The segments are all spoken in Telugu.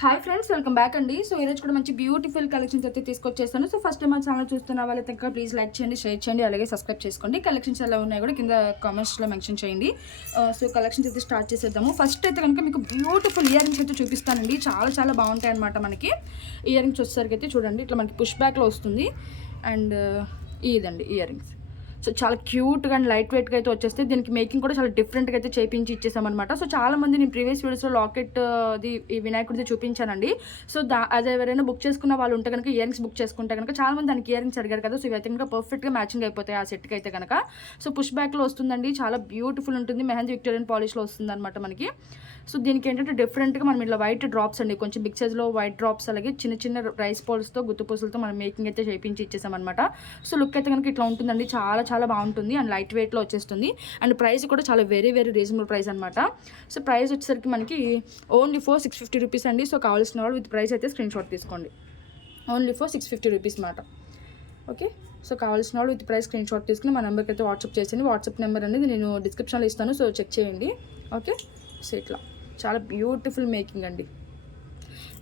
హాయ్ ఫ్రెండ్స్, వెల్కమ్ బ్యాక్ అండి. సో ఈరోజు కూడా మంచి బ్యూటిఫుల్ కలెక్షన్స్ అయితే తీసుకొచ్చేస్తాను. సో ఫస్ట్ టైం మన ఛానల్ చూస్తున్న వాళ్ళైతే ఇంకా ప్లీజ్ లైక్ చేయండి, షేర్ చేయండి, అలాగే సబ్స్క్రైబ్ చేసుకోండి. కలెక్షన్స్ ఎలా ఉన్నాయో కూడా కింద కామెంట్స్లో మెన్షన్ చేయండి. సో కలెక్షన్స్ అయితే స్టార్ట్ చేసేద్దాము. ఫస్ట్ అయితే కనుక మీకు బ్యూటిఫుల్ ఇయర్ రింగ్స్ అయితే చూపిస్తానండి. చాలా చాలా బాగుంటాయి అనమాట. మనకి ఇయర్ రింగ్స్ వచ్చేసరికి అయితే చూడండి, ఇట్లా మనకి పుష్ బ్యాక్లో వస్తుంది. అండ్ ఇదండి ఇయర్ రింగ్స్. సో చాలా క్యూట్గా అండ్ లైట్ వెయిట్గా అయితే వచ్చేస్తే దీనికి మేకింగ్ కూడా చాలా డిఫరెంట్గా అయితే చేయించి ఇచ్చేసామన్నమాట. సో చాలా మంది నేను ప్రీవియస్ వీడియోస్లో లాకెట్ ఈ వినాయకుడిది చూపించానండి. సో అది ఎవరైనా బుక్ చేసుకున్న వాళ్ళు ఉంటే కనుక ఇయర్ రింగ్స్ బుక్ చేసుకుంటే కనుక చాలా మంది దానికి ఇయర్ రింగ్స్ అడిగారు కదా. సో ఇవైతే కనుక పర్ఫెక్ట్గా మ్యాచింగ్ అయిపోతాయి ఆ సెట్కి అయితే కనుక. సో పుష్ బ్యాక్లో వస్తుందండి, చాలా బ్యూటిఫుల్ ఉంటుంది. మెహందీ విక్టోరియన్ పాలిష్లో వస్తుంది అనమాట మనకి. సో దీనికి ఏంటంటే డిఫరెంట్గా మనం ఇలా వైట్ డ్రాప్స్ అండి, కొంచెం బిగ్ సైజ్లో వైట్ డ్రాప్స్, అలాగే చిన్న చిన్న రైస్ పోల్స్తో గుత్తు పూసలతో మనం మేకింగ్ అయితే చేయించి ఇచ్చేసామన్నమాట. సో లుక్ అయితే కనుక ఇట్లా ఉంటుందండి, చాలా చాలా బాగుంటుంది అండ్ లైట్ వెయిట్లో వచ్చేస్తుంది. అండ్ ప్రైస్ కూడా చాలా వెరీ వెరీ రీజనబుల్ ప్రైస్ అనమాట. సో ప్రైస్ వచ్చేసరికి మనకి ఓన్లీ ఫర్ 650 రూపీస్ అండి. సో కావాల్సిన వాళ్ళు విత్ ప్రైస్ అయితే స్క్రీన్ షాట్ తీసుకోండి. ఓన్లీ ఫర్ 650 రూపీస్ మాట. ఓకే, సో కావాల్సిన వాళ్ళు విత్ ప్రైస్ స్క్రీన్ షాట్ తీసుకుని మా నెంబర్కి అయితే వాట్సాప్ చేసేయండి. వాట్సాప్ నెంబర్ అనేది నేను డిస్క్రిప్షన్లో ఇస్తాను, సో చెక్ చేయండి. ఓకే, సో ఇట్లా చాలా బ్యూటిఫుల్ మేకింగ్ అండి.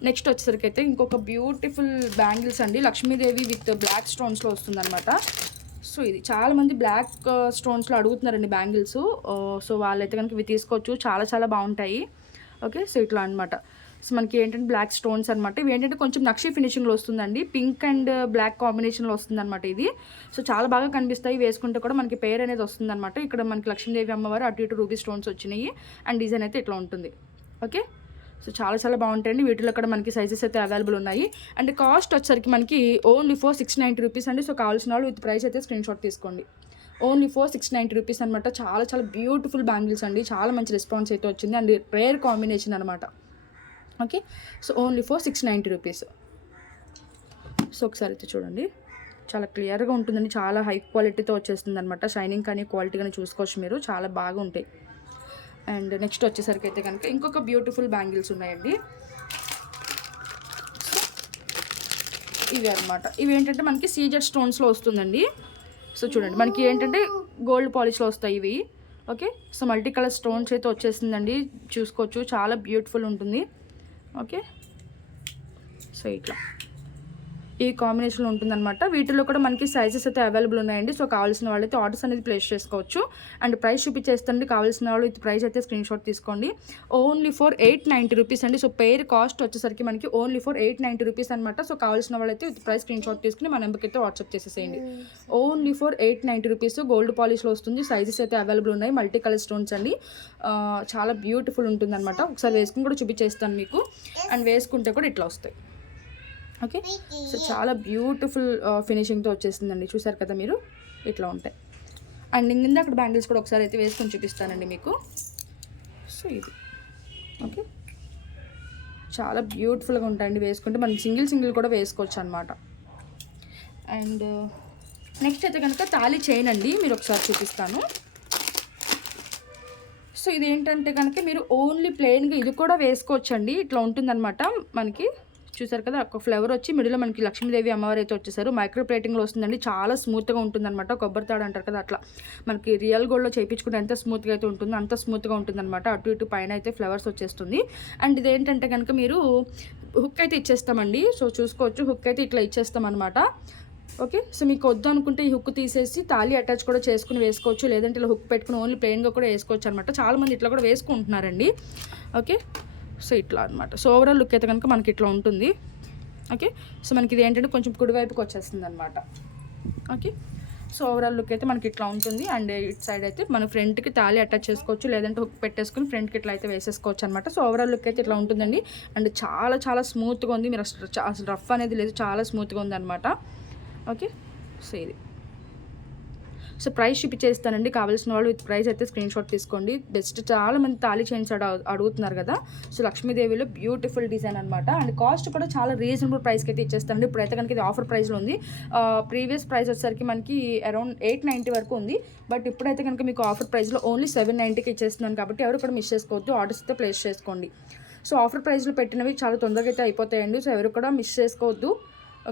నెక్స్ట్ వచ్చేసరికి అయితే ఇంకొక బ్యూటిఫుల్ బ్యాంగిల్స్ అండి, లక్ష్మీదేవి విత్ బ్లాక్ స్టోన్స్లో వస్తుందన్నమాట. సో ఇది చాలామంది బ్లాక్ స్టోన్స్లో అడుగుతున్నారండి బ్యాంగిల్స్. సో వాళ్ళైతే కనుక ఇవి తీసుకోవచ్చు, చాలా చాలా బాగుంటాయి. ఓకే, సో ఇట్లా అనమాట. సో మనకి ఏంటంటే బ్లాక్ స్టోన్స్ అనమాట. ఇవి ఏంటంటే కొంచెం నక్షి ఫినిషింగ్లో వస్తుందండి, పింక్ అండ్ బ్లాక్ కాంబినేషన్లో వస్తుందన్నమాట ఇది. సో చాలా బాగా కనిపిస్తాయి, వేసుకుంటే కూడా మనకి పేరు అనేది వస్తుందన్నమాట. ఇక్కడ మనకి లక్ష్మీదేవి అమ్మవారు అటు ఇటు రూబీ స్టోన్స్ వచ్చినాయి అండ్ డిజైన్ అయితే ఇట్లా ఉంటుంది. ఓకే, సో చాలా చాలా బాగుంటాయండి. వీటిలో కూడా మనకి సైజెస్ అయితే అవైలబుల్ ఉన్నాయి. అండ్ కాస్ట్ వచ్చేసరికి మనకి ఓన్లీ ఫర్ 690 రూపీస్ అండి. సో కావాల్సిన వాళ్ళు విత్ ప్రైస్ అయితే స్క్రీన్ షాట్ తీసుకోండి. ఓన్లీ ఫర్ 690 రూపీస్ అనమాట. చాలా చాలా బ్యూటిఫుల్ బ్యాంగిల్స్ అండి, చాలా మంచి రెస్పాన్స్ అయితే వచ్చింది అండ్ రేర్ కాంబినేషన్ అనమాట. Okay, so only for 690 rupees. So ఒకసారి అయితే చూడండి, చాలా క్లియర్గా ఉంటుందండి, చాలా హై క్వాలిటీతో వచ్చేస్తుంది అనమాట. షైనింగ్ కానీ క్వాలిటీ కానీ చూసుకోవచ్చు మీరు, చాలా బాగా ఉంటాయి. అండ్ నెక్స్ట్ వచ్చేసరికి అయితే కనుక ఇంకొక బ్యూటిఫుల్ బ్యాంగిల్స్ ఉన్నాయండి. ఇవి అనమాట. ఇవి ఏంటంటే మనకి సీజెడ్ స్టోన్స్లో వస్తుందండి. సో చూడండి, మనకి ఏంటంటే గోల్డ్ పాలిష్లో వస్తాయి ఇవి. Okay, so multi colour stones అయితే వచ్చేసిందండి, చూసుకోవచ్చు, చాలా బ్యూటిఫుల్ ఉంటుంది. ఓకే, సో ఇట్లా ఈ కాంబినేషన్లో ఉంటుందన్నమాట. వీటిలో కూడా మనకి సైజెస్ అయితే అవైలబుల్ ఉన్నాయండి. సో కావాల్సిన వాళ్ళైతే ఆర్డర్స్ అనేది ప్లేస్ చేసుకోవచ్చు. అండ్ ప్రైస్ చూపించేస్తుంది, కావాల్సిన వాళ్ళు ఇది ప్రైస్ అయితే స్క్రీన్ షాట్ తీసుకోండి. ఓన్లీ ఫర్ 890 రూపీస్ అండి. సో పేర్ కాస్ట్ వచ్చేసరికి మనకి ఓన్లీ ఫర్ 890 రూపీస్ అనమాట. సో కావాల్సిన వాళ్ళైతే విత్ ప్రైస్ స్క్రీన్ షాట్ తీసుకుని మా నెంబర్కి అయితే వాట్సాప్ చేసేసేయండి. Only for 890 rupees. గోల్డ్ పాలిష్లో వస్తుంది, సైజెస్ అయితే అవైలబుల్ ఉన్నాయి, మల్టీ కలర్ స్టోన్స్ అండి. చాలా బ్యూటిఫుల్ ఉంటుంది అనమాట. ఒకసారి వేసుకుని కూడా చూపించేస్తాను మీకు. అండ్ వేసుకుంటే కూడా ఇట్లా వస్తాయి. ఓకే, సో చాలా బ్యూటిఫుల్ ఫినిషింగ్తో వచ్చేసిందండి, చూసారు కదా మీరు, ఇట్లా ఉంటాయి. అండ్ ఇందా అక్కడ బ్యాంగిల్స్ కూడా ఒకసారి అయితే వేసుకొని చూపిస్తానండి మీకు. సో ఇది ఓకే, చాలా బ్యూటిఫుల్గా ఉంటాయండి, వేసుకుంటే మనం సింగిల్ కూడా వేసుకోవచ్చు అనమాట. అండ్ నెక్స్ట్ అయితే కనుక తాళి చైన్ అండి, మీరు ఒకసారి చూపిస్తాను. సో ఇది ఏంటంటే కనుక మీరు ఓన్లీ ప్లెయిన్గా ఇది కూడా వేసుకోవచ్చండి, ఇట్లా ఉంటుందన్నమాట. మనకి చూసారు కదా, ఒక ఫ్లేవర్ వచ్చి మిడిల్లో మనకి లక్ష్మీదేవి అమ్మవారు అయితే వచ్చేసారు. మైక్రో ప్లేటింగ్లో వస్తుందండి, చాలా స్మూత్గా ఉంటుందన్నమాట. కొబ్బరి తాడు అంటారు కదా, అట్లా మనకి రియల్ గోల్డ్లో చేయించుకుంటే ఎంత స్మూత్గా అయితే ఉంటుందో అంత స్మూత్గా ఉంటుందన్నమాట. అటు ఇటు పైన అయితే ఫ్లవర్స్ వచ్చేస్తుంది. అండ్ ఇదేంటంటే కనుక మీరు హుక్ అయితే ఇచ్చేస్తామండి. సో చూసుకోవచ్చు, హుక్ అయితే ఇట్లా ఇచ్చేస్తామన్నమాట. ఓకే, సో మీకు వద్దు అనుకుంటే ఈ హుక్ తీసేసి తాళి అటాచ్ కూడా చేసుకుని వేసుకోవచ్చు, లేదంటే ఇలా హుక్ పెట్టుకుని ఓన్లీ ప్లెయిన్గా కూడా వేసుకోవచ్చు అనమాట. చాలామంది ఇట్లా కూడా వేసుకుంటున్నారండి. ఓకే, సో ఇట్లా అనమాట. సో ఓవరాల్ లుక్ అయితే కనుక మనకి ఇట్లా ఉంటుంది. ఓకే, సో మనకి ఇది ఏంటంటే కొంచెం కుడివైపుకి వచ్చేస్తుంది అనమాట. ఓకే, సో ఓవరాల్ లుక్ అయితే మనకి ఇట్లా ఉంటుంది. అండ్ ఇటు సైడ్ అయితే మన ఫ్రంట్కి తాళి అటాచ్ చేసుకోవచ్చు, లేదంటే హుక్ పెట్టేసుకుని ఫ్రంట్కి ఇట్లా అయితే వేసేసుకోవచ్చు అనమాట. సో ఓవరాల్ లుక్ అయితే ఇట్లా ఉంటుందండి. అండ్ చాలా చాలా స్మూత్గా ఉంది, మీరు అసలు రఫ్ అనేది లేదు, చాలా స్మూత్గా ఉంది అనమాట. ఓకే, సో ఇది. సో ప్రైస్ చూపించేస్తానండి, కావాల్సిన వాళ్ళు విత్ ప్రైస్ అయితే స్క్రీన్ షాట్ తీసుకోండి. బెస్ట్, చాలా మంది తాళి చైన్స్ అడుగుతున్నారు కదా. సో లక్ష్మీదేవిలో బ్యూటిఫుల్ డిజైన్ అనమాట. అండ్ కాస్ట్ కూడా చాలా రీజనబుల్ ప్రైస్కి అయితే ఇచ్చేస్తానండి. ఇప్పుడైతే కనుక ఇది ఆఫర్ ప్రైస్లో ఉంది. ప్రీవియస్ ప్రైస్ వచ్చేసరికి మనకి అరౌండ్ 890 వరకు ఉంది. బట్ ఇప్పుడైతే కనుక మీకు ఆఫర్ ప్రైస్లో ఓన్లీ 790కి ఇచ్చేస్తున్నాను కాబట్టి ఎవరు కూడా మిస్ చేసుకోవద్దు, ఆర్డర్స్ అయితే ప్లేస్ చేసుకోండి. సో ఆఫర్ ప్రైస్లో పెట్టినవి చాలా తొందరగా అయితే అయిపోతాయండి. సో ఎవరు కూడా మిస్ చేసుకోవద్దు.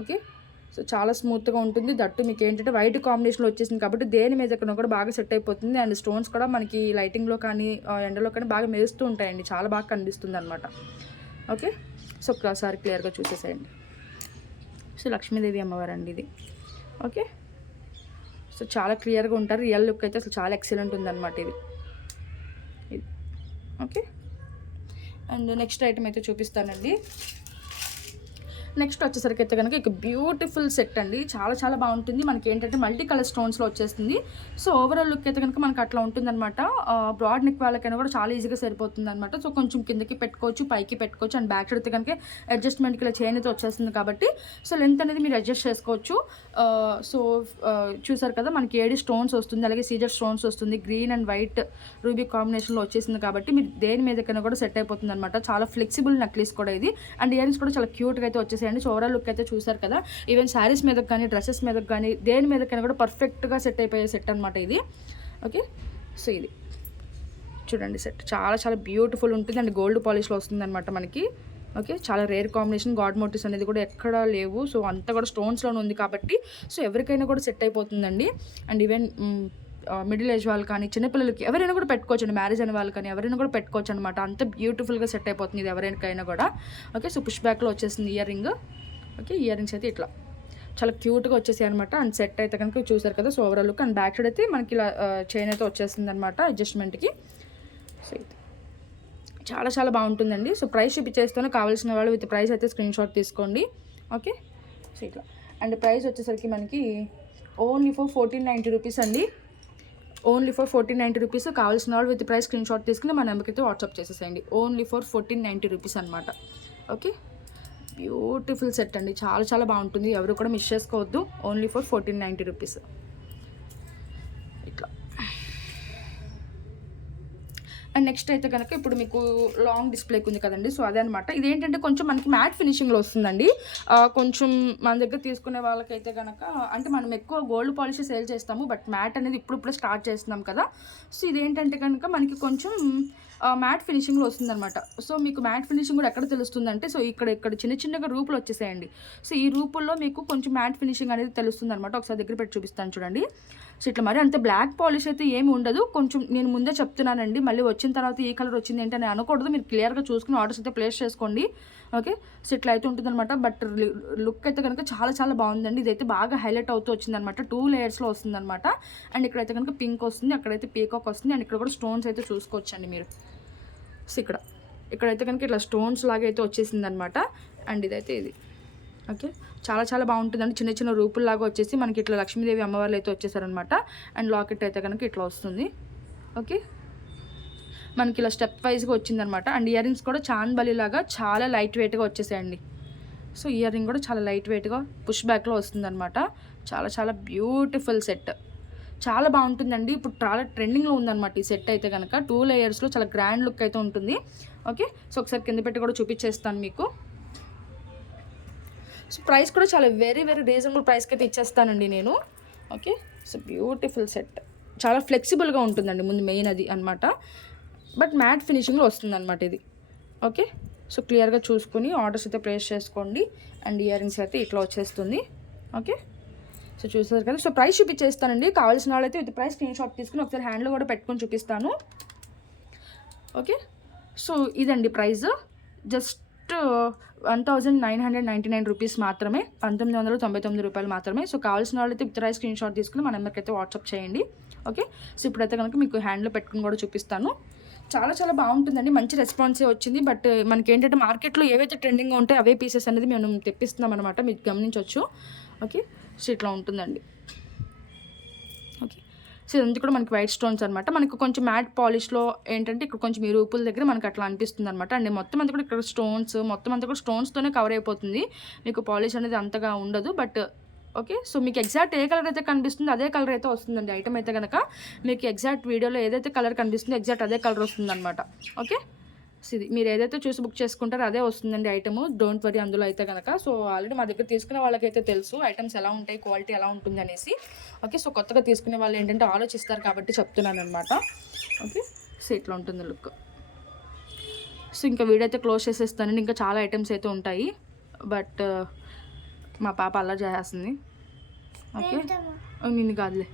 ఓకే, సో చాలా స్మూత్గా ఉంటుంది. దట్టు మీకు ఏంటంటే వైట్ కాంబినేషన్లో వచ్చేసింది కాబట్టి దేని మీద ఎక్కడ కూడా బాగా సెట్ అయిపోతుంది. అండ్ స్టోన్స్ కూడా మనకి లైటింగ్లో కానీ ఎండలో కానీ బాగా మెరుస్తూ ఉంటాయండి, చాలా బాగా కనిపిస్తుంది అనమాట. ఓకే, సో ఒకసారి క్లియర్గా చూసేసేయండి. సో లక్ష్మీదేవి అమ్మవారు అండి ఇది. ఓకే, సో చాలా క్లియర్గా ఉంటారు. రియల్ లుక్ అయితే అసలు చాలా ఎక్సలెంట్ ఉందన్నమాట ఇది. ఓకే, అండ్ నెక్స్ట్ ఐటమ్ అయితే చూపిస్తానండి. నెక్స్ట్ వచ్చేసరికి అయితే కనుక ఇక బ్యూటిఫుల్ సెట్ అండి. చాలా చాలా బాగుంటుంది. మనకి ఏంటంటే మల్టీ కలర్ స్టోన్స్లో వచ్చేస్తుంది. సో ఓవరాల్ లుక్ అయితే కనుక మనకు అట్లా ఉంటుందన్నమాట. బ్రాడ్ నెక్ వాళ్ళకైనా కూడా చాలా ఈజీగా సరిపోతుంది అనమాట. సో కొంచెం కిందకి పెట్టుకోవచ్చు, పైకి పెట్టుకోవచ్చు. అండ్ బ్యాక్ సైడ్ అయితే కనుక అడ్జస్ట్మెంట్కి ఇలా చైన్ అయితే వచ్చేస్తుంది కాబట్టి సో లెంత్ అనేది మీరు అడ్జస్ట్ చేసుకోవచ్చు. సో చూసారు కదా, మనకి 7 స్టోన్స్ వస్తుంది, అలాగే సీజర్ స్టోన్స్ వస్తుంది. గ్రీన్ అండ్ వైట్ రూబీ కాంబినేషన్లో వచ్చేసింది కాబట్టి మీరు దేని మీదకైనా కూడా సెట్ అయిపోతుంది అనమాట. చాలా ఫ్లెక్సిబుల్ నెక్లెస్ కూడా ఇది. అండ్ ఇయరింగ్స్ కూడా చాలా క్యూట్గా అయితే వచ్చేసి సో ఓవరాల్ లుక్ అయితే చూసారు కదా. ఈవెన్ శారీస్ మీదకి కానీ, డ్రెస్సెస్ మీదకి కానీ, దేని మీదకైనా కూడా పర్ఫెక్ట్గా సెట్ అయిపోయే సెట్ అనమాట ఇది. ఓకే, సో ఇది చూడండి సెట్ చాలా చాలా బ్యూటిఫుల్ ఉంటుంది. అండ్ గోల్డ్ పాలిష్లో వస్తుంది అనమాట మనకి. ఓకే, చాలా రేర్ కాంబినేషన్. గాడ్ మోటివ్స్ అనేది కూడా ఎక్కడా లేవు. సో అంతా కూడా స్టోన్స్లోనే ఉంది కాబట్టి సో ఎవరికైనా కూడా సెట్ అయిపోతుందండి. అండ్ ఈవెన్ మిడిల్ ఏజ్ వాళ్ళు కానీ, చిన్నపిల్లలకి ఎవరైనా కూడా పెట్టుకోవచ్చు అండి. మ్యారేజ్ అయిన వాళ్ళు కానీ ఎవరైనా కూడా పెట్టుకోవచ్చు అనమాట. అంత బ్యూటిఫుల్గా సెట్ అయిపోతుంది ఇది ఎవరికైనా కూడా. ఓకే, సో పుష్ బ్యాక్లో వచ్చేసింది ear ring. Okay, ear rings అయితే ఇట్లా చాలా క్యూట్గా వచ్చేసాయి అనమాట. అండ్ సెట్ అయితే కనుక చూసారు కదా. So overall look. And back side అయితే మనకి ఇలా చైన్ అయితే వచ్చేస్తుంది అనమాట అడ్జస్ట్మెంట్కి. సో ఇది చాలా చాలా బాగుంటుందండి. సో ప్రైస్ చూపించేస్తాను, కావాల్సిన వాళ్ళు విత్ ప్రైస్ అయితే స్క్రీన్ షాట్ తీసుకోండి. ఓకే, సో ఇట్లా. అండ్ ప్రైస్ వచ్చేసరికి మనకి ఓన్లీ ఫర్ 1490 రూపీస్ అండి. Only for 1490 rupees. కావాల్సిన వాళ్ళు విత్ ప్రైస్ స్క్రీన్ షాట్ తీసుకుని మా నెంబర్కి అయితే వాట్సాప్ చేసేసేయండి. ఓన్లీ ఫర్ 1490 రూపీస్ అనమాట. ఓకే, బ్యూటిఫుల్ సెట్ అండి. చాలా చాలా బాగుంటుంది. ఎవరు కూడా మిస్ చేసుకోవద్దు. Only for 1490 rupees. ఇట్లా. అండ్ నెక్స్ట్ అయితే కనుక ఇప్పుడు మీకు లాంగ్ డిస్ప్లేకి ఉంది కదండి. సో అదే అనమాట. ఇదేంటంటే కొంచెం మనకి మ్యాట్ ఫినిషింగ్లో వస్తుందండి. కొంచెం మన దగ్గర తీసుకునే వాళ్ళకైతే కనుక అంటే మనం ఎక్కువ గోల్డ్ పాలిష్ సేల్ చేస్తాము, బట్ మ్యాట్ అనేది ఇప్పుడు స్టార్ట్ చేస్తున్నాం కదా. సో ఇదేంటంటే కనుక మనకి కొంచెం మ్యాట్ ఫినిషింగ్లో వస్తుందన్నమాట. సో మీకు మ్యాట్ ఫినిషింగ్ కూడా ఎక్కడ తెలుస్తుందంటే సో ఇక్కడ చిన్న చిన్నగా రూపులు వచ్చేసాయండి. సో ఈ రూపుల్లో మీకు కొంచెం మ్యాట్ ఫినిషింగ్ అనేది తెలుస్తుంది అనమాట. ఒకసారి దగ్గర పెట్టి చూపిస్తాను చూడండి. సో ఇట్లా మరి అంత బ్లాక్ పాలిష్ అయితే ఏమి ఉండదు. కొంచెం నేను ముందే చెప్తున్నానండి, మళ్ళీ వచ్చిన తర్వాత ఈ కలర్ వచ్చింది ఏంటని అనకూడదు. మీరు క్లియర్గా చూసుకుని ఆర్డర్స్ అయితే ప్లేస్ చేసుకోండి. ఓకే, సో ఇట్లా అయితే ఉంటుంది అనమాట. బట్ లుక్ అయితే కనుక చాలా చాలా బాగుందండి. ఇదైతే బాగా హైలైట్ అవుతూ వచ్చిందనమాట. 2 లేయర్స్లో వస్తుంది అనమాట. అండ్ ఇక్కడైతే కనుక పింక్ వస్తుంది, అక్కడైతే పీకాక్ వస్తుంది. అండ్ ఇక్కడ కూడా స్టోన్స్ అయితే చూసుకోవచ్చండి మీరు. సో ఇక్కడైతే కనుక ఇట్లా స్టోన్స్ లాగా అయితే వచ్చేసింది అనమాట. అండ్ ఇదైతే ఇది. ఓకే, చాలా చాలా బాగుంటుందండి. చిన్న చిన్న రూపుల్లాగా వచ్చేసి మనకి ఇట్లా లక్ష్మీదేవి అమ్మవార్లు అయితే వచ్చేసారనమాట. అండ్ లాకెట్ అయితే కనుక ఇట్లా వస్తుంది. ఓకే, మనకి ఇలా స్టెప్ వైజ్గా వచ్చిందనమాట. అండ్ ఇయర్ రింగ్స్ కూడా చాందబలి లాగా చాలా లైట్ వెయిట్గా వచ్చేసాయండి. సో ఇయర్ రింగ్ కూడా చాలా లైట్ వెయిట్గా పుష్ బ్యాక్లో వస్తుందన్నమాట. చాలా చాలా బ్యూటిఫుల్ సెట్. చాలా బాగుంటుందండి. ఇప్పుడు చాలా ట్రెండింగ్లో ఉందన్నమాట ఈ సెట్ అయితే కనుక. 2 లేయర్స్లో చాలా గ్రాండ్ లుక్ అయితే ఉంటుంది. ఓకే, సో ఒకసారి కింద పెట్టి కూడా చూపించేస్తాను మీకు. సో ప్రైస్ కూడా చాలా వెరీ వెరీ రీజనబుల్ ప్రైస్కి అయితే ఇచ్చేస్తానండి నేను. Okay, so beautiful set. చాలా ఫ్లెక్సిబుల్గా ఉంటుందండి ముందు మెయిన్ అది అనమాట. బట్ మ్యాట్ ఫినిషింగ్లో వస్తుంది అనమాట ఇది. ఓకే, సో క్లియర్గా చూసుకొని ఆర్డర్స్ అయితే ప్లేస్ చేసుకోండి. అండ్ ఇయర్ రింగ్స్ అయితే ఇట్లా వచ్చేస్తుంది. ఓకే, సో చూసారు కదా. సో ప్రైస్ చూపించేస్తానండి. కావాల్సిన వాళ్ళైతే విత్ ప్రైస్ స్క్రీన్ షాట్ తీసుకుని ఒకసారి హ్యాండ్లో కూడా పెట్టుకొని చూపిస్తాను. ఓకే, సో ఇదండి ప్రైస్. జస్ట్ 1999 రూపీస్ మాత్రమే, 1999 రూపాయలు మాత్రమే. సో కావాల్సిన వాళ్ళైతే విత్ ప్రైస్ స్క్రీన్ షాట్ తీసుకుని మన నెంబర్కి అయితే వాట్సాప్ చేయండి. ఓకే, సో ఇప్పుడైతే కనుక మీకు హ్యాండ్లో పెట్టుకుని కూడా చూపిస్తాను. చాలా చాలా బాగుంటుందండి. మంచి రెస్పాన్సే వచ్చింది. బట్ మనకి ఏంటంటే మార్కెట్లో ఏవైతే ట్రెండింగ్గా ఉంటాయో అవే పీసెస్ అనేది మేము తెప్పిస్తున్నాం అనమాట. మీరు గమనించవచ్చు. ఓకే, సో ఇట్లా ఉంటుందండి. ఓకే, సో ఇదంతా కూడా మనకి వైట్ స్టోన్స్ అనమాట. మనకు కొంచెం మ్యాట్ పాలిష్లో ఏంటంటే ఇక్కడ కొంచెం ఈ రూపుల దగ్గర మనకు అట్లా అనిపిస్తుంది అనమాట. అండ్ మొత్తం అంతా కూడా ఇక్కడ స్టోన్స్, మొత్తం అంతా కూడా స్టోన్స్తోనే కవర్ అయిపోతుంది. మీకు పాలిష్ అనేది అంతగా ఉండదు. బట్ ఓకే, సో మీకు ఎగ్జాక్ట్ ఏ కలర్ అయితే కనిపిస్తుందో అదే కలర్ అయితే వస్తుందండి. ఐటమ్ అయితే కనుక మీకు ఎగ్జాక్ట్ వీడియోలో ఏదైతే కలర్ కనిపిస్తుందో ఎగ్జాక్ట్ అదే కలర్ వస్తుంది అనమాట. ఓకే, సో ఇది మీరు ఏదైతే చూసి బుక్ చేసుకుంటారో అదే వస్తుందండి ఐటమ్. డోంట్ వరీ అందులో అయితే కనుక. సో ఆల్రెడీ మా దగ్గర తీసుకునే వాళ్ళకైతే తెలుసు ఐటమ్స్ ఎలా ఉంటాయి, క్వాలిటీ ఎలా ఉంటుంది అనేసి. ఓకే, సో కొత్తగా తీసుకునే వాళ్ళు ఏంటంటే ఆలోచిస్తారు కాబట్టి చెప్తున్నాను అనమాట. ఓకే, సో ఇట్లా ఉంటుంది లుక్. సో ఇంకా వీడియో అయితే క్లోజ్ చేసేస్తానండి. ఇంకా చాలా ఐటమ్స్ అయితే ఉంటాయి. బట్ మా పాప అలా చేసేస్తుంది. ఓకే, నిన్ను కాదులే.